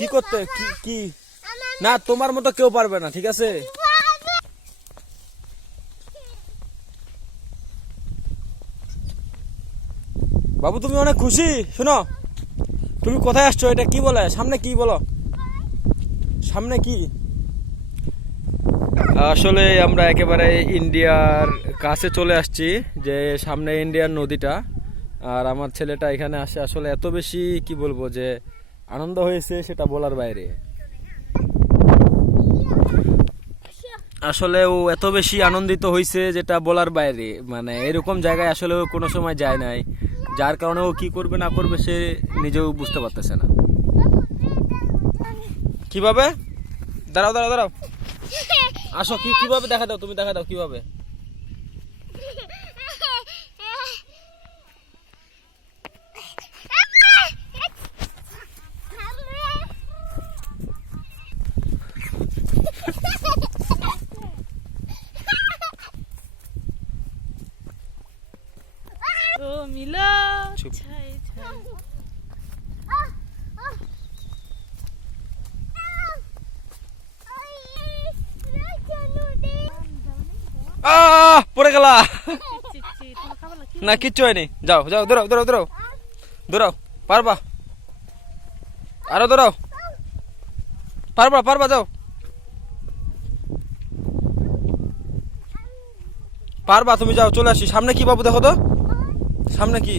কি করতে কি কি না তোমার মতো কেউ পারবে না, ঠিক আছে? বাবু তুমি অনেক খুশি? শোনো, তুমি কোথায় আসছো? এটা কি বলে? সামনে কি বলো? সামনে কি? আসলে আমরা একেবারে ইন্ডিয়ার কাছে চলে আসছি, যে সামনে ইন্ডিয়ান নদীটা। আর আমার ছেলেটা এখানে আসে আসলে এত বেশি কি বলবো যে আনন্দ হয়েছে সেটা বলার বাইরে। আসলে ও এত বেশি আনন্দিত হয়েছে যেটা বলার বাইরে, মানে এরকম জায়গায় আসলে ও কোনো সময় যায় নাই, যার কারণে ও কি করবে না করবে সে নিজেও বুঝতে পারতেছে না। কিভাবে? দাঁড়াও দাঁড়াও দাঁড়াও, আসো। কিভাবে দেখা দাও, তুমি দেখা দাও কিভাবে। तो मिला चुप। छाई छाई পড়ে গেলা? চিচি তোমার খাবার লাগি না কিচ্ছু হয়নি, যাও যাও, দৌড়াও দৌড়াও দৌড়াও দৌড়াও, পারবা, আরো দৌড়াও, পারবা পারবা, যাও পারবা তুমি, যাও চলে আসি। সামনে কি বাবু দেখো তো, সামনে কি?